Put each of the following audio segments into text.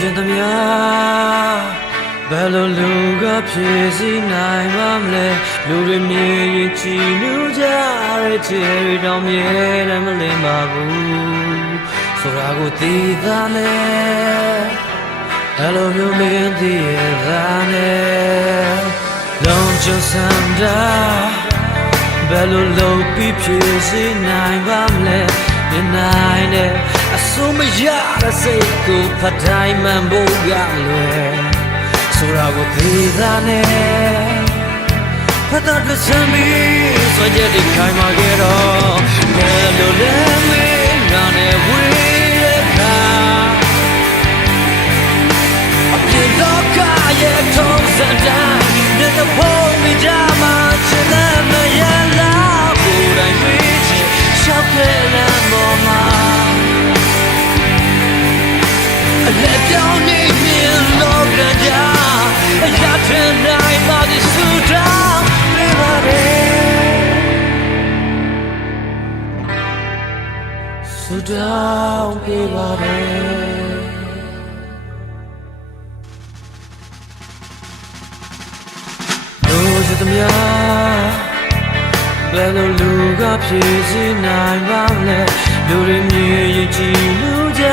ချင်သမျှဘယ်လိုလူကဖြစ်စီနိုင်ပါမလဲလူတွေမြင်ရင်ချီနူးကြတဲ့ချယ်ရီတောင်မြဲတယ်မလင်းပါဘူးဆိုတာကိုသိသားနဲ့ဘယ်လိုမျိုးမင်းသိရသားနဲ့လုံးချစမ်းတာဘယ်လိုလုပ်ပြီးဖြစ်စီနိုင်ပါမလဲဒီနိုင်တဲ့အစိုးမရတဲ့စိတ်ကိုဖတ်တိုင်းမှန်ဖို့ရလွယ်ဆိုတာကိုသိသားနဲ့ဖတ်တော့စမ်းပြီးစွန့်ကြတဲ့ခိုင်မာခဲ့တော့ဘယ်လိုလဲမင်းငါနဲ့ဝေးတဲ့ခါအပြစ်တော့ကရဲ့ထုံးစံတိုင်းနဲ့တော့ဖို့မိကြမှာချင်တဲ့မရလားကိုယ်တိုင်ဝေးချင်ရှောက်ခဲ့တဲ့မော်မှာအလက်ပြောင်းနေမြင်လို့ကြကြအရာထင်နိုင်ပါသည်စူတောင်းပေးပါရဲ့စူတောင်းပေးပါရဲ့လို့စသမျှဘယ်လိုလူကဖြစ်စီနိုင်ပါမလဲလူတွေမြင်ရင်ကြည်လူကြ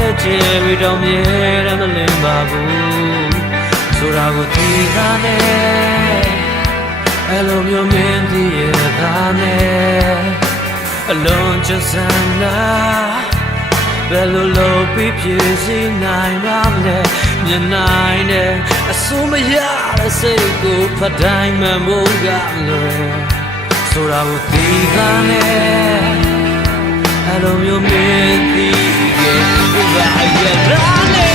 တဲ့ချယ်ရီတောင်မြဲတယ်မလင်းပါဘူးဆိုတာကိုသိသားနဲ့အလိုမျိုးမင်းသိရသားနဲ့အလုံးချစမ်းတာဘယ်လိုလုပ်ပြီးဖြစ်စီနိုင်ပါမလဲမြင်နိုင်တဲ့အစိုးမရတဲ့စိတ်ကိုဖတ်တိုင်းမှန်ဖို့ကလွယ်ဆိုတာကိုသိသားနဲ့အလိုမျိုးမင်းသိခဲ့ဘာရတာလဲ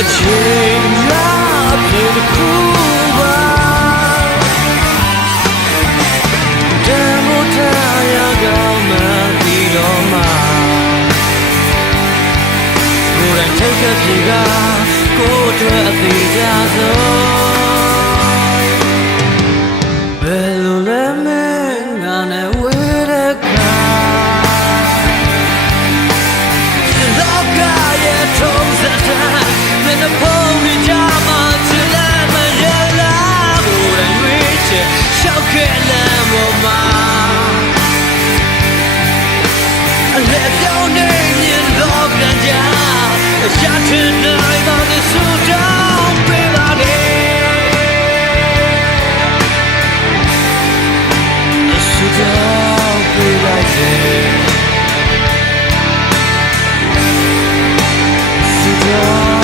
အချိန်လားပြေတခုပါတမို့ထားရကောင်းမှပြီးတော့မှကိုယ်တိုင်ထိတ်ကပြေကကိုယ်အတွက်အသေးကြဆုံးဘယ်လိုလဲမင်းငါနဲ့ဝေးတဲ့ခါလောကရဲ့ထုံးစံတိုင်းin the phone we jam on to let me yell for and reach shout get them on my let your name in love and down a shot tonight on the suit down baby the suit down baby suit down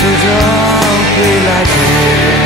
So don't be like this.